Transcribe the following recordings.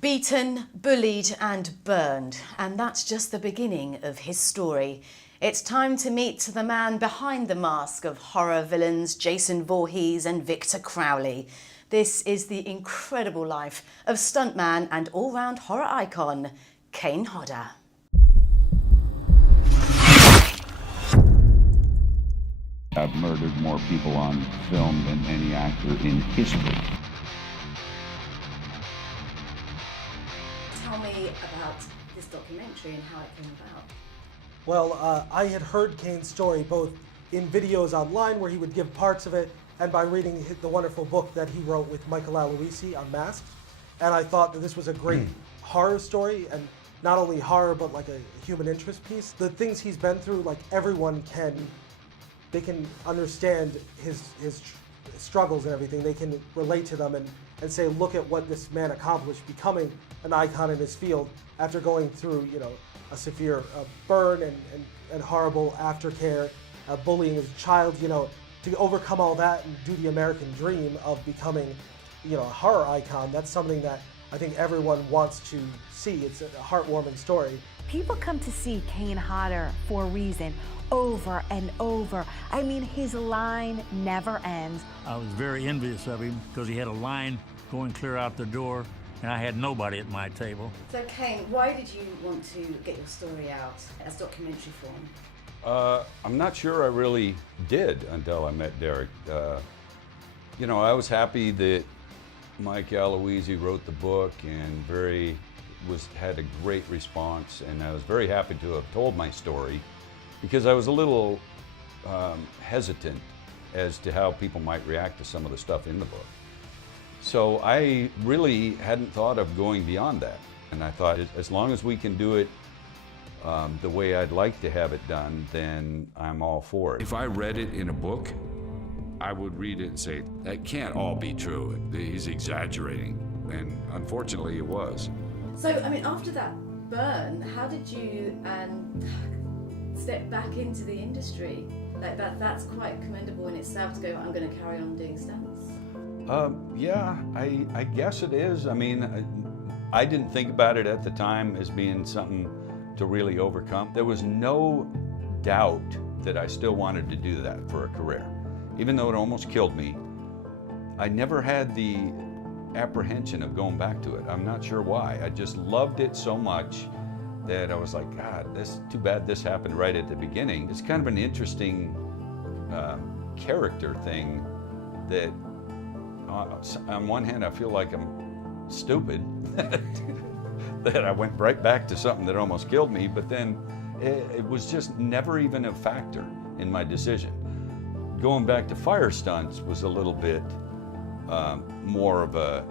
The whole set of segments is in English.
Beaten, bullied and burned, and that's just the beginning of his story. It's time to meet the man behind the mask of horror villains Jason Voorhees and Victor Crowley. This is the incredible life of stuntman and all-round horror icon, Kane Hodder. I've murdered more people on film than any actor in history. Tell me about this documentary and how it came about. Well, I had heard Kane's story both in videos online where he would give parts of it and by reading the wonderful book that he wrote with Michael Aloisi, Unmasked. And I thought that this was a great horror story, and not only horror, but like a human interest piece. The things he's been through, like everyone can understand his struggles and everything. They can relate to them and say, look at what this man accomplished, becoming an icon in his field after going through, a severe burn and horrible aftercare, bullying as a child, to overcome all that and do the American dream of becoming, a horror icon. That's something that I think everyone wants to see. It's a heartwarming story. People come to see Kane Hodder for a reason, over and over. I mean, his line never ends. I was very envious of him because he had a line going clear out the door, and I had nobody at my table. So Kane, why did you want to get your story out as documentary form? I'm not sure I really did until I met Derek. I was happy that Mike Aloisi wrote the book and had a great response, and I was very happy to have told my story because I was a little hesitant as to how people might react to some of the stuff in the book. So I really hadn't thought of going beyond that, and I thought as long as we can do it the way I'd like to have it done, then I'm all for it. If I read it in a book, I would read it and say, that can't all be true. He's exaggerating. And unfortunately it was. So, after that burn, how did you step back into the industry? Like that's quite commendable in itself to go, I'm going to carry on doing stunts. Yeah, I guess it is. I didn't think about it at the time as being something to really overcome. There was no doubt that I still wanted to do that for a career. Even though it almost killed me, I never had the apprehension of going back to it. I'm not sure why. I just loved it so much that I was like, God, this too bad this happened right at the beginning. It's kind of an interesting character thing that on one hand I feel like I'm stupid that I went right back to something that almost killed me, but then it was just never even a factor in my decision. Going back to fire stunts was a little bit more of a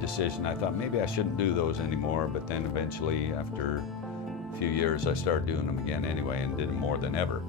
decision. I thought maybe I shouldn't do those anymore, but then eventually after a few years I started doing them again anyway and did them more than ever.